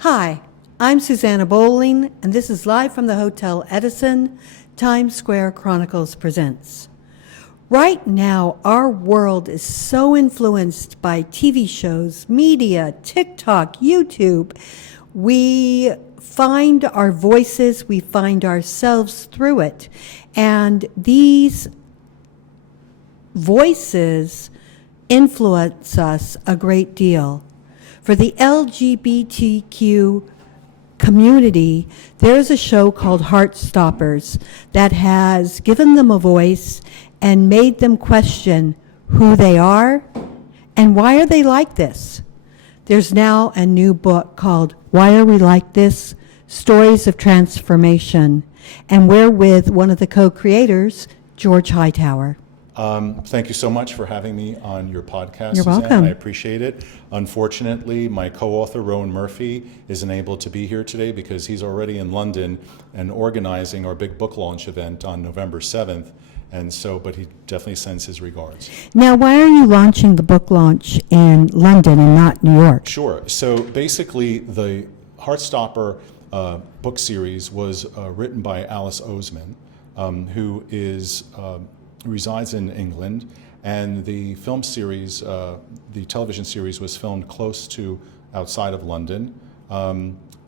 Hi, I'm Susanna Bowling, and this is live from the Hotel Edison. Times Square Chronicles presents. Right now, our world is so influenced by TV shows, media, TikTok, YouTube. We find our voices, we find ourselves through it. And these voices influence us a great deal. For the LGBTQ community, there's a show called Heartstoppers that has given them a voice and made them question who they are and why are they like this. There's now a new book called Why Are We Like This? Stories of Transformation, and we're with one of the co-creators, George Hightower. Thank you so much for having me on your podcast, You're Suzanne. welcome. I appreciate it. Unfortunately, my co-author, Rowan Murphy, isn't able to be here today because he's already in London and organizing our big book launch event on November 7th. But he definitely sends his regards. Now, why are you launching the book launch in London and not New York? Sure. So basically, the Heartstopper book series was written by Alice Oseman, who resides in England, and the film series, the television series, was filmed close to outside of London.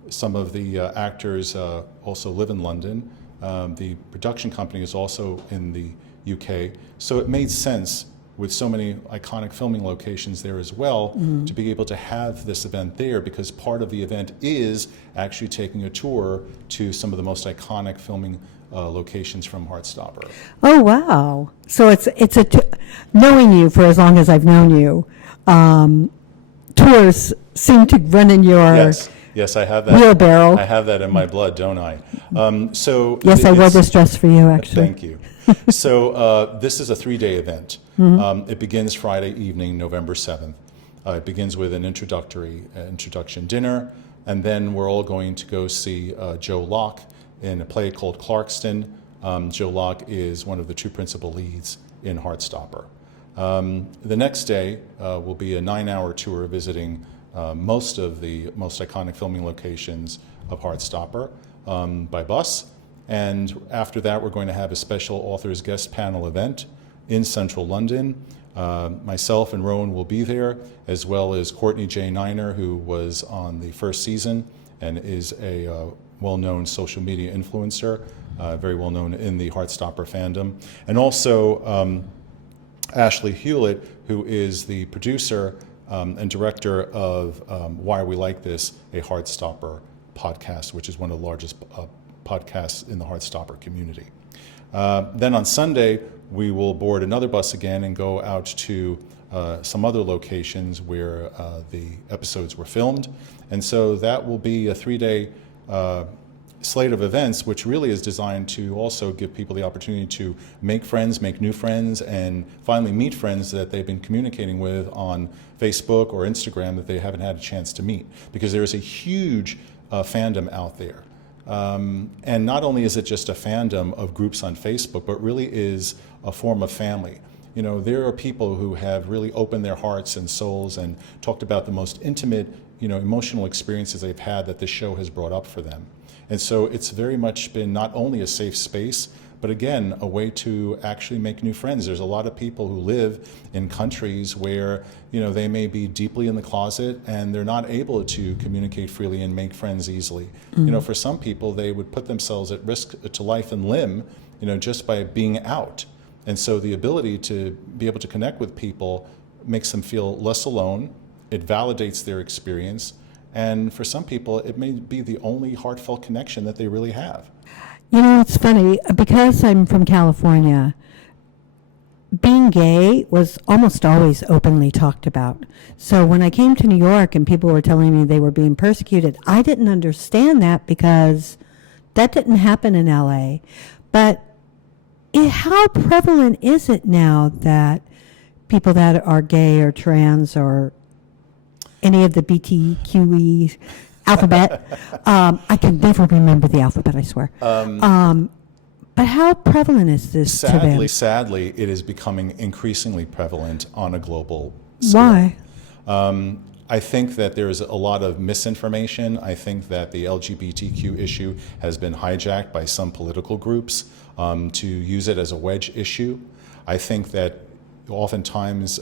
Some of the actors also live in London. The production company is also in the UK, so it made sense with so many iconic filming locations there as well to be able to have this event there, because part of the event is actually taking a tour to some of the most iconic filming locations from Heartstopper. Oh, wow. So knowing you for as long as I've known you, tours seem to run in your Yes, I have that. wheelbarrow. I have that in my blood, don't I? Yes, I wore this dress for you, actually. Thank you. So this is a 3-day event. It begins Friday evening, November 7th. It begins with an introduction dinner, and then we're all going to go see Joe Locke in a play called Clarkston. Joe Locke is one of the two principal leads in Heartstopper. The next day will be a 9-hour tour visiting most of the most iconic filming locations of Heartstopper by bus. And after that, we're going to have a special authors guest panel event in central London. Myself and Rowan will be there, as well as Courtney J. Niner, who was on the first season and is a well-known social media influencer, very well-known in the Heartstopper fandom. And also Ashley Hewlett, who is the producer and director of Why Are We Like This, a Heartstopper podcast, which is one of the largest podcasts in the Heartstopper community. Then on Sunday, we will board another bus again and go out to some other locations where the episodes were filmed. And so that will be a 3-day slate of events, which really is designed to also give people the opportunity to make friends, make new friends, and finally meet friends that they've been communicating with on Facebook or Instagram that they haven't had a chance to meet. Because there is a huge fandom out there. And not only is it just a fandom of groups on Facebook, but really is a form of family. You know, there are people who have really opened their hearts and souls and talked about the most intimate, emotional experiences they've had that this show has brought up for them. And so it's very much been not only a safe space, but again, a way to actually make new friends. There's a lot of people who live in countries where, they may be deeply in the closet and they're not able to communicate freely and make friends easily. For some people, they would put themselves at risk to life and limb, just by being out. And so the ability to be able to connect with people makes them feel less alone. It validates their experience. And for some people, it may be the only heartfelt connection that they really have. It's funny, because I'm from California, being gay was almost always openly talked about. So when I came to New York and people were telling me they were being persecuted, I didn't understand that because that didn't happen in LA. But how prevalent is it now that people that are gay or trans or any of the BTQE alphabet. I can never remember the alphabet, I swear. But how prevalent is this to them? Sadly, it is becoming increasingly prevalent on a global scale. Why? I think that there's a lot of misinformation. I think that the LGBTQ issue has been hijacked by some political groups to use it as a wedge issue. I think that oftentimes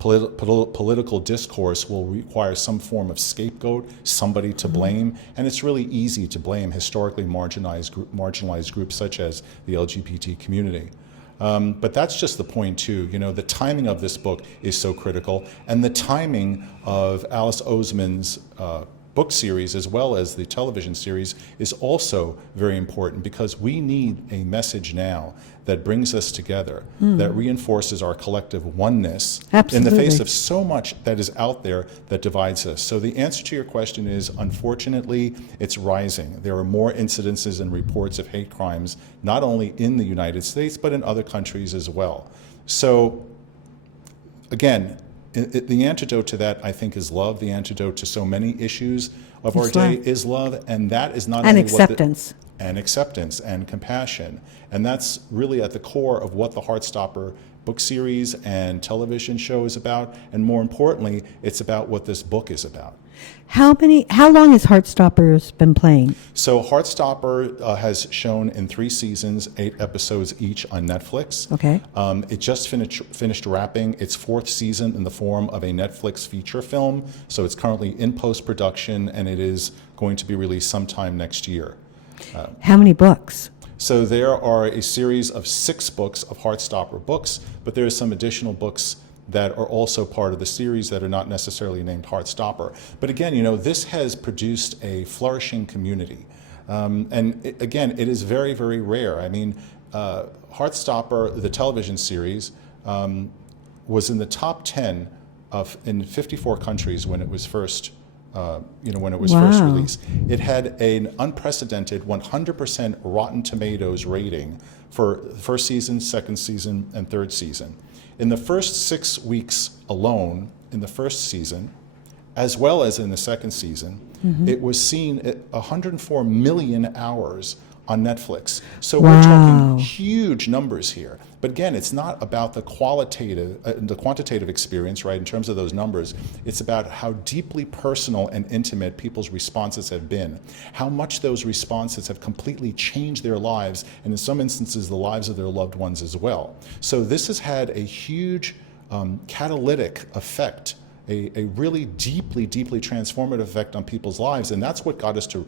political discourse will require some form of scapegoat, somebody to blame, and it's really easy to blame historically marginalized groups such as the LGBT community. But that's just the point too. You know, the timing of this book is so critical, and the timing of Alice Oseman's book series as well as the television series is also very important, because we need a message now that brings us together, that reinforces our collective oneness in the face of so much that is out there that divides us. So the answer to your question is, unfortunately, it's rising. There are more incidences and reports of hate crimes, not only in the United States, but in other countries as well. So again, the antidote to that, I think, is love. The antidote to so many issues of our day is love, and that is not only acceptance. And acceptance and compassion. And that's really at the core of what the Heartstopper book series and television show is about. And more importantly, it's about what this book is about. How long has Heartstoppers been playing? So Heartstopper has shown in 3 seasons, 8 episodes each on Netflix. Okay. It just finished wrapping its 4th season in the form of a Netflix feature film. So it's currently in post-production, and it is going to be released sometime next year. How many books? So there are a series of 6 books of Heartstopper books, but there are some additional books that are also part of the series that are not necessarily named Heartstopper. But again, you know, this has produced a flourishing community. Again, it is very, very rare. I mean, Heartstopper, the television series, was in the top 10 in 54 countries when it was first first released. It had an unprecedented 100% Rotten Tomatoes rating for the first season, second season, and third season. In the first 6 weeks alone, in the first season, as well as in the second season, it was seen at 104 million hours on Netflix. So we're talking huge numbers here. But again, it's not about the quantitative experience, right, in terms of those numbers. It's about how deeply personal and intimate people's responses have been, how much those responses have completely changed their lives, and in some instances, the lives of their loved ones as well. So this has had a huge catalytic effect, a really deeply, deeply transformative effect on people's lives, and that's what got us to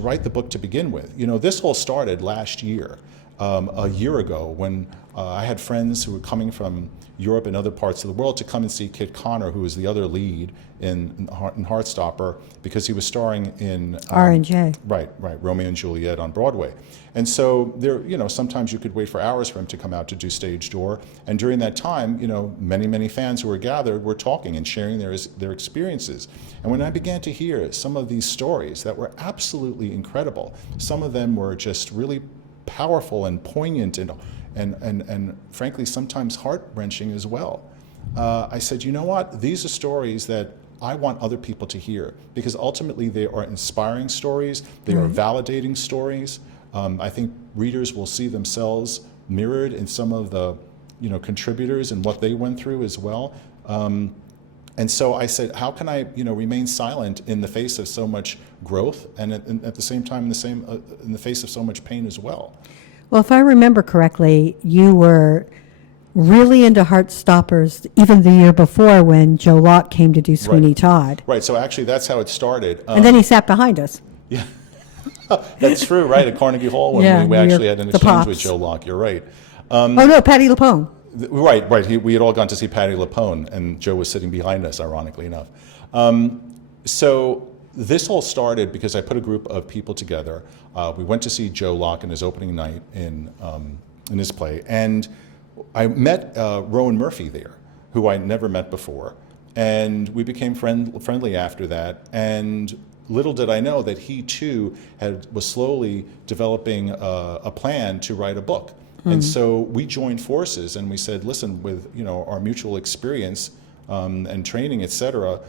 write the book to begin with. You know, this all started last year, a year ago, when I had friends who were coming from Europe and other parts of the world to come and see Kit Connor, who was the other lead in Heartstopper, because he was starring in R&J. Right, Romeo and Juliet on Broadway. And so there, you know, sometimes you could wait for hours for him to come out to do stage door. And during that time, you know, many fans who were gathered were talking and sharing their experiences. And when I began to hear some of these stories that were absolutely incredible, some of them were just really powerful and poignant and frankly sometimes heart-wrenching as well. I said, you know what? These are stories that I want other people to hear, because ultimately they are inspiring stories, they are validating stories. I think readers will see themselves mirrored in some of the, you know, contributors and what they went through as well. And so I said, how can I, you know, remain silent in the face of so much growth, and at the same time in the face of so much pain as well? Well, if I remember correctly, you were really into Heartstoppers even the year before, when Joe Locke came to do Sweeney Todd. Right. So actually, that's how it started. And then he sat behind us. Yeah. That's true, right? At Carnegie Hall, when we actually had an exchange with Joe Locke. You're right. Oh no, Patti LuPone. Right. We had all gone to see Patti LuPone, and Joe was sitting behind us, ironically enough. So this all started because I put a group of people together. We went to see Joe Locke in his opening night in his play, and I met Rowan Murphy there, who I never met before, and we became friendly after that. And little did I know that he too was slowly developing a plan to write a book. And so we joined forces, and we said, listen, with, you know, our mutual experience and training, et cetera,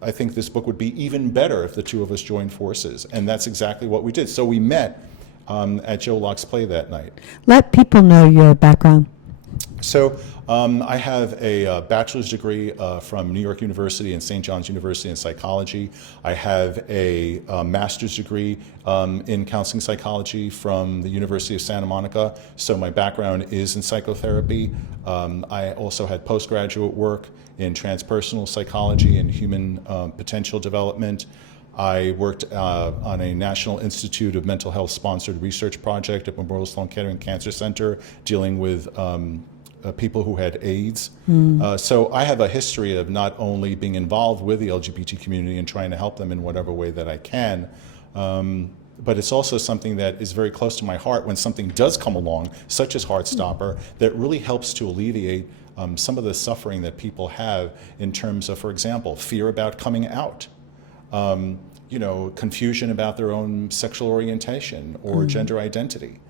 I think this book would be even better if the two of us joined forces. And that's exactly what we did. So we met at Joe Locke's play that night. Let people know your background. So I have a bachelor's degree from New York University and St. John's University in psychology. I have a master's degree in counseling psychology from the University of Santa Monica. So my background is in psychotherapy. I also had postgraduate work in transpersonal psychology and human potential development. I worked on a National Institute of Mental Health sponsored research project at Memorial Sloan Kettering Cancer Center dealing with people who had AIDS. So I have a history of not only being involved with the LGBT community and trying to help them in whatever way that I can, but it's also something that is very close to my heart when something does come along, such as Heartstopper, that really helps to alleviate some of the suffering that people have in terms of, for example, fear about coming out. Confusion about their own sexual orientation or gender identity.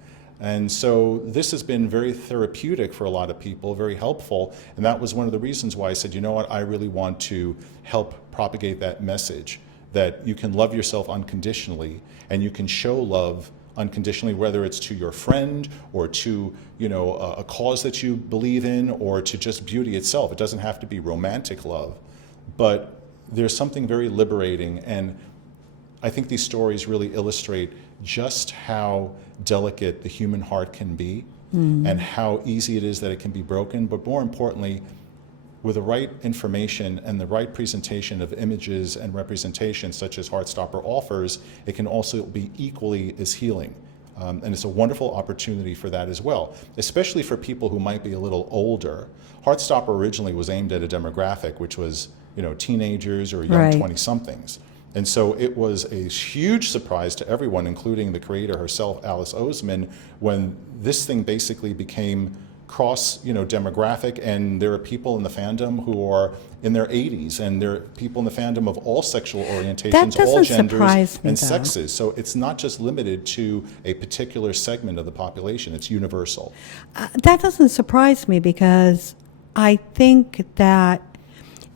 And so this has been very therapeutic for a lot of people, very helpful. And that was one of the reasons why I said, you know what, I really want to help propagate that message that you can love yourself unconditionally and you can show love unconditionally, whether it's to your friend or to, a cause that you believe in or to just beauty itself. It doesn't have to be romantic love, but there's something very liberating. And I think these stories really illustrate just how delicate the human heart can be and how easy it is that it can be broken. But more importantly, with the right information and the right presentation of images and representation, such as Heartstopper offers, it can also be equally as healing. And it's a wonderful opportunity for that as well, especially for people who might be a little older. Heartstopper originally was aimed at a demographic, which was teenagers or young 20-somethings. And so it was a huge surprise to everyone, including the creator herself, Alice Oseman, when this thing basically became cross-demographic, and there are people in the fandom who are in their 80s, and there are people in the fandom of all sexual orientations, all genders and sexes. So it's not just limited to a particular segment of the population, it's universal. That doesn't surprise me because I think that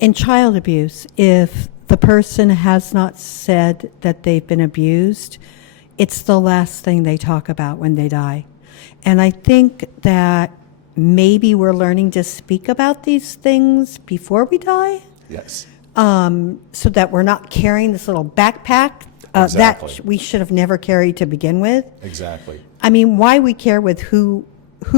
in child abuse, if the person has not said that they've been abused, it's the last thing they talk about when they die. And I think that maybe we're learning to speak about these things before we die. Yes. So that we're not carrying this little backpack Exactly. that we should have never carried to begin with. Exactly. I mean, why we care with who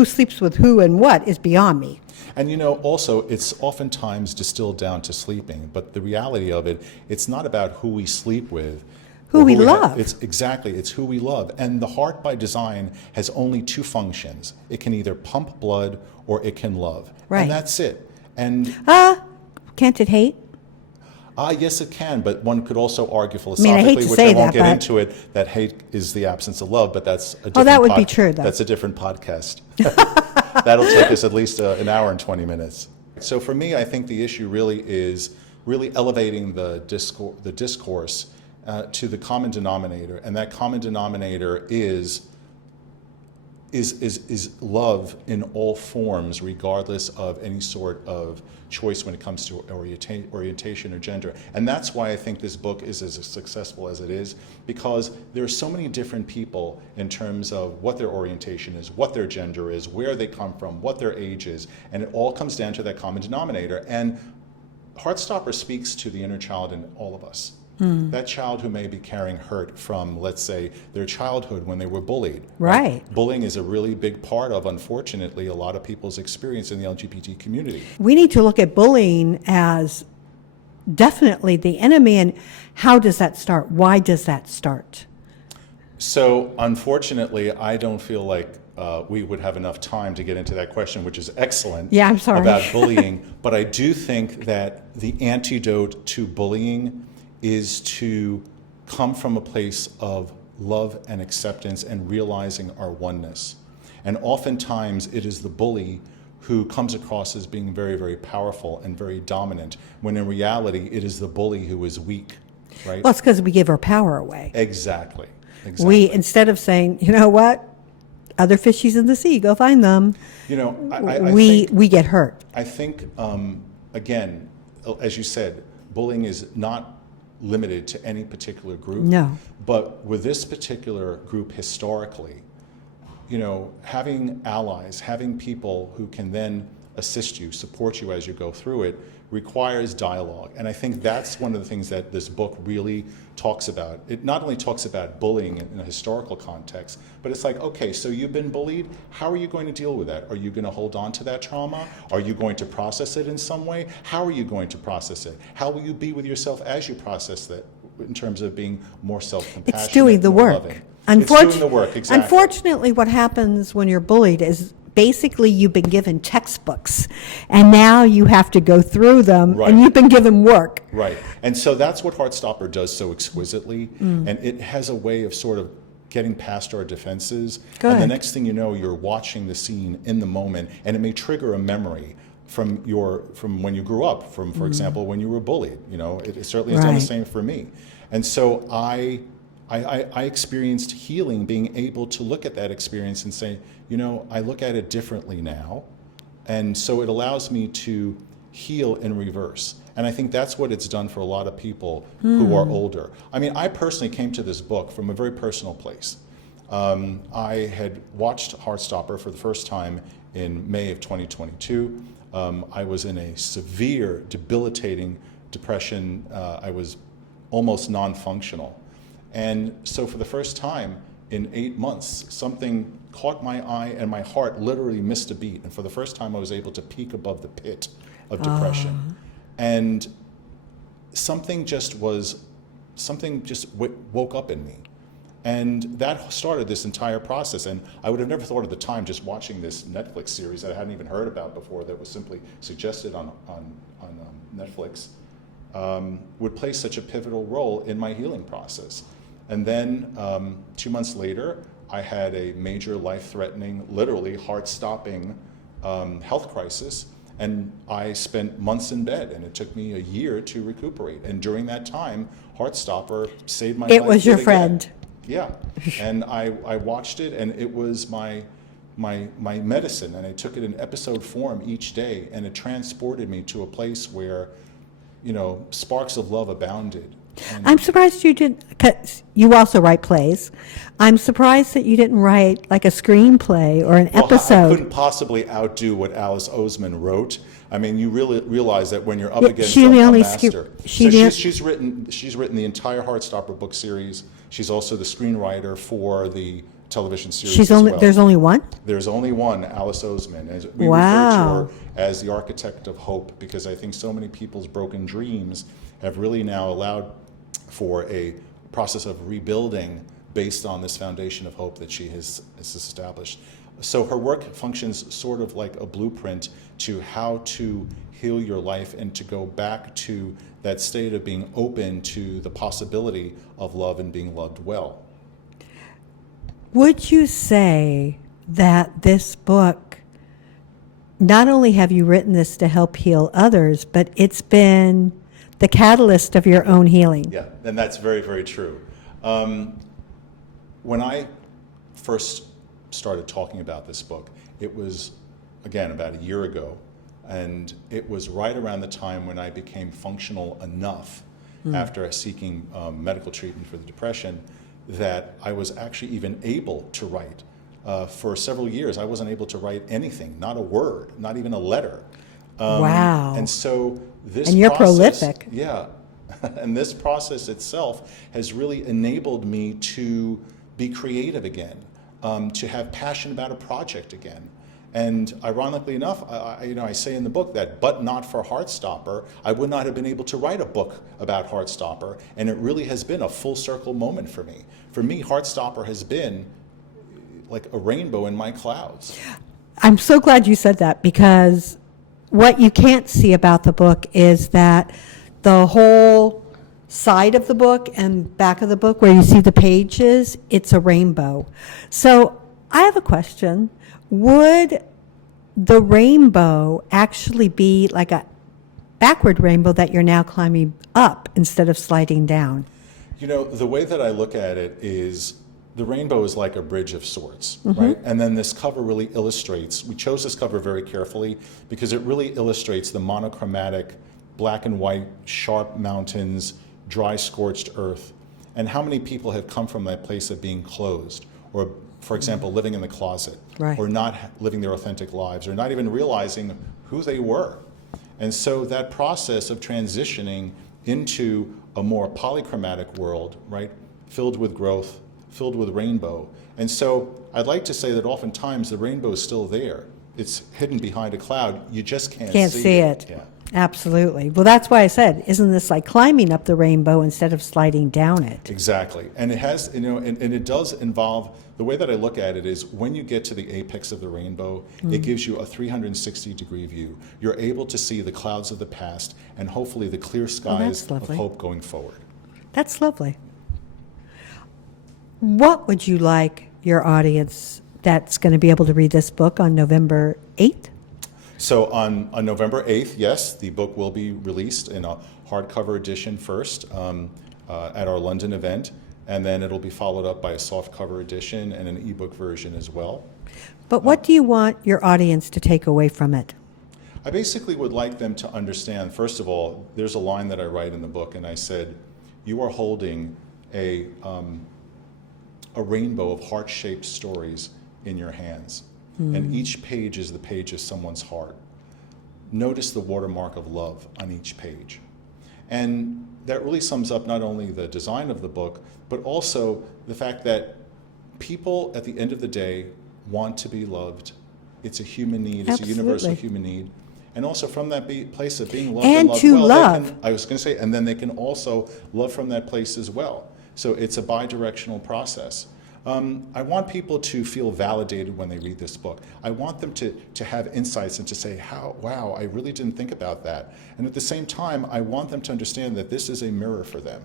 sleeps with who and what is beyond me. And also it's oftentimes distilled down to sleeping, but the reality of it, it's not about who we sleep with. Who we love. It's who we love. And the heart by design has only two functions. It can either pump blood or it can love. Right. And that's it. And can't it hate? Yes, it can, but one could also argue I philosophically, hate to which say I won't that, get but- into it, that hate is the absence of love, but that's a different that would be true, though. That's a different podcast. That'll take us at least an hour and 20 minutes. So for me, I think the issue really is elevating the discourse to the common denominator, and that common denominator is love in all forms, regardless of any sort of choice when it comes to orientation or gender. And that's why I think this book is as successful as it is, because there are so many different people in terms of what their orientation is, what their gender is, where they come from, what their age is, and it all comes down to that common denominator. And Heartstopper speaks to the inner child in all of us. That child who may be carrying hurt from, let's say, their childhood when they were bullied. Right. Bullying is a really big part of, unfortunately, a lot of people's experience in the LGBT community. We need to look at bullying as definitely the enemy. And how does that start? Why does that start? So, unfortunately, I don't feel like we would have enough time to get into that question, which is excellent. Yeah, I'm sorry. About bullying. But I do think that the antidote to bullying is to come from a place of love and acceptance and realizing our oneness. And oftentimes it is the bully who comes across as being very, very powerful and very dominant, when in reality it is the bully who is weak, right? Well, it's because we give our power away. Exactly. We, instead of saying, you know what, other fishies in the sea, go find them, we get hurt. I think, again, as you said, bullying is not limited to any particular group. No. But with this particular group historically, having allies, having people who can then assist you, support you as you go through it, requires dialogue. And I think that's one of the things that this book really talks about. It not only talks about bullying in a historical context, but it's like, okay, so you've been bullied, how are you going to deal with that? Are you going to hold on to that trauma? Are you going to process it in some way? How are you going to process it? How will you be with yourself as you process that, in terms of being more self-compassionate? It's doing the more work. loving? It's doing the work, exactly. Unfortunately, what happens when you're bullied is basically you've been given textbooks, and now you have to go through them, Right. and you've been given work. Right. And so that's what Heartstopper does so exquisitely. And it has a way of sort of getting past our defenses. And the Good. next thing you know, you're watching the scene in the moment, and it may trigger a memory from when you grew up, for example, when you were bullied. It certainly has done the Right. same for me. And so I experienced healing, being able to look at that experience and say, I look at it differently now. And so it allows me to heal in reverse. And I think that's what it's done for a lot of people who are older. I mean, I personally came to this book from a very personal place. I had watched Heartstopper for the first time in May of 2022. I was in a severe, debilitating depression. I was almost non-functional. And so for the first time in 8 months, something caught my eye and my heart literally missed a beat. And for the first time, I was able to peek above the pit of depression. And something just woke up in me. And that started this entire process. And I would have never thought at the time, just watching this Netflix series that I hadn't even heard about before, that was simply suggested on Netflix, would play such a pivotal role in my healing process. And then 2 months later, I had a major life-threatening, literally heart-stopping health crisis. And I spent months in bed, and it took me a year to recuperate. And during that time, Heartstopper saved my life. It was your yet again. friend. Yeah, and I watched it, and it was my medicine, and I took it in episode form each day, and it transported me to a place where, sparks of love abounded. And I'm surprised you didn't, because you also write plays. I'm surprised that you didn't write like a screenplay or an I episode. couldn't possibly outdo what Alice Oseman wrote. I mean, you really realize that when you're up Yeah, against she a the only master. she So did- she's written the entire Heartstopper book series. She's also the screenwriter for the television series as well. There's only one? There's only one, Alice Oseman. As we Wow. refer to her as the architect of hope, because I think so many people's broken dreams have really now allowed for a process of rebuilding based on this foundation of hope that she has established. So her work functions sort of like a blueprint to how to heal your life and to go back to that state of being open to the possibility of love and being loved well. Would you say that this book, not only have you written this to help heal others, but it's been the catalyst of your own healing? Yeah, and that's very, very true. When I first started talking about this book, it was, again, about a year ago, and it was right around the time when I became functional enough after seeking medical treatment for the depression that I was actually even able to write. For several years, I wasn't able to write anything, not a word, not even a letter. Wow. And so this And you're process, prolific. yeah, and this process itself has really enabled me to be creative again, to have passion about a project again. And ironically enough, I say in the book that, but not for Heartstopper, I would not have been able to write a book about Heartstopper. And it really has been a full circle moment for me. For me, Heartstopper has been like a rainbow in my clouds. I'm so glad you said that, because what you can't see about the book is that the whole side of the book and back of the book where you see the pages, it's a rainbow. So I have a question. Would the rainbow actually be like a backward rainbow that you're now climbing up instead of sliding down? The way that I look at it is the rainbow is like a bridge of sorts, right? And then this cover really illustrates, we chose this cover very carefully because it really illustrates the monochromatic black and white, sharp mountains, dry, scorched earth, and how many people have come from that place of being closed or, for example, living in the closet, Right. or not living their authentic lives, or not even realizing who they were. And so that process of transitioning into a more polychromatic world, right, filled with growth, filled with rainbow. And so I'd like to say that oftentimes the rainbow is still there. It's hidden behind a cloud. You just can't see it. Yeah. Absolutely. Well, that's why I said, isn't this like climbing up the rainbow instead of sliding down it? Exactly. And it has, and it does involve, the way that I look at it is when you get to the apex of the rainbow, it gives you a 360-degree view. You're able to see the clouds of the past and hopefully the clear skies of lovely. hope going forward. That's lovely. What would you like your audience that's going to be able to read this book on November 8th? So on November 8th, yes, the book will be released in a hardcover edition first at our London event, and then it'll be followed up by a softcover edition and an ebook version as well. But what do you want your audience to take away from it? I basically would like them to understand, first of all, there's a line that I write in the book, and I said, you are holding a rainbow of heart-shaped stories in your hands. And each page is the page of someone's heart. Notice the watermark of love on each page. And that really sums up not only the design of the book, but also the fact that people at the end of the day want to be loved. It's a human need, it's a universal human need. And also from that place of being loved and loved to well, love. I was going to say, and then they can also love from that place as well. So it's a bi-directional process. I want people to feel validated when they read this book. I want them to have insights and to say, wow, I really didn't think about that. And at the same time, I want them to understand that this is a mirror for them,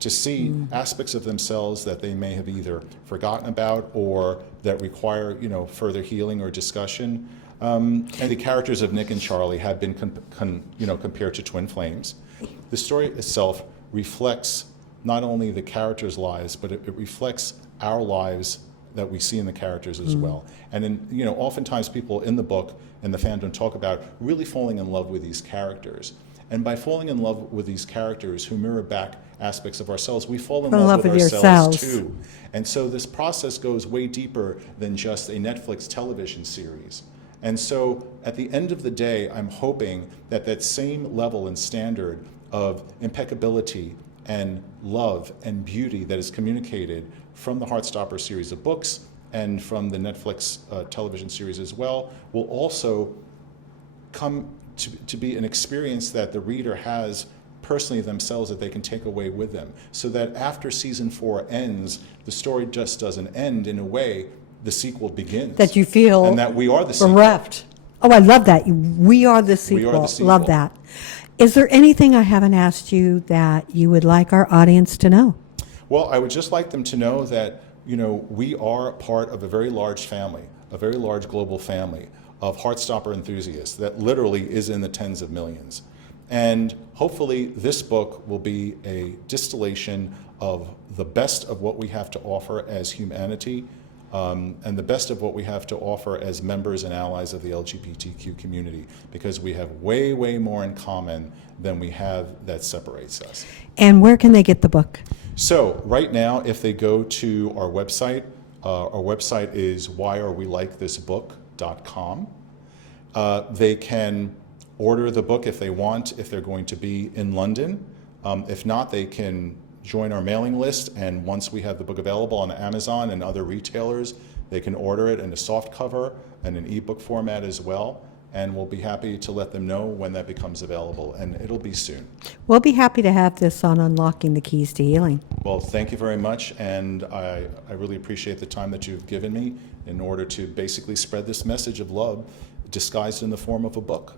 to see aspects of themselves that they may have either forgotten about or that require, further healing or discussion. And the characters of Nick and Charlie have been compared to twin flames. The story itself reflects not only the characters' lives, but it reflects our lives that we see in the characters as well. And oftentimes people in the book and the fandom talk about really falling in love with these characters. And by falling in love with these characters who mirror back aspects of ourselves, we fall in love with ourselves too. And so this process goes way deeper than just a Netflix television series. And so at the end of the day, I'm hoping that that same level and standard of impeccability and love and beauty that is communicated from the Heartstopper series of books and from the Netflix television series as well will also come to be an experience that the reader has personally themselves that they can take away with them. So that after season 4 ends, the story just doesn't end. In a way, the sequel begins. That you feel and that we are the sequel. Bereft. Oh, I love that. We are the sequel. We are the sequel. Love that. Is there anything I haven't asked you that you would like our audience to know? Well, I would just like them to know that, we are part of a very large family, a very large global family of Heartstopper enthusiasts that literally is in the tens of millions. And hopefully this book will be a distillation of the best of what we have to offer as humanity, and the best of what we have to offer as members and allies of the LGBTQ community, because we have way, way more in common than we have that separates us. And where can they get the book? So right now, if they go to our website is whyarewelikeThisBook.com. They can order the book if they want, if they're going to be in London. If not, they can join our mailing list, and once we have the book available on Amazon and other retailers, they can order it in a soft cover and an ebook format as well, and we'll be happy to let them know when that becomes available, and it'll be soon. We'll be happy to have this on Unlocking the Keys to Healing. Well, thank you very much, and I really appreciate the time that you've given me in order to basically spread this message of love disguised in the form of a book.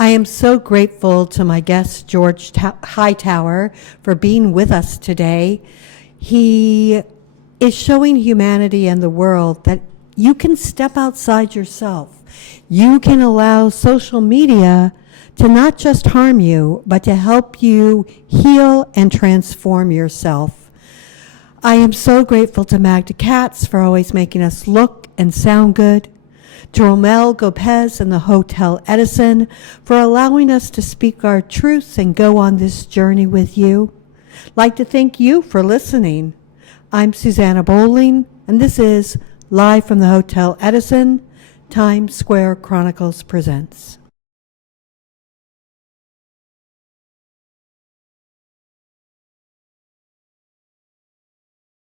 I am so grateful to my guest, George Hightower, for being with us today. He is showing humanity and the world that you can step outside yourself. You can allow social media to not just harm you, but to help you heal and transform yourself. I am so grateful to Magda Katz for always making us look and sound good, to Romel Gopez and the Hotel Edison for allowing us to speak our truths and go on this journey with you. I'd like to thank you for listening. I'm Susanna Bowling, and this is live from the Hotel Edison, Times Square Chronicles presents.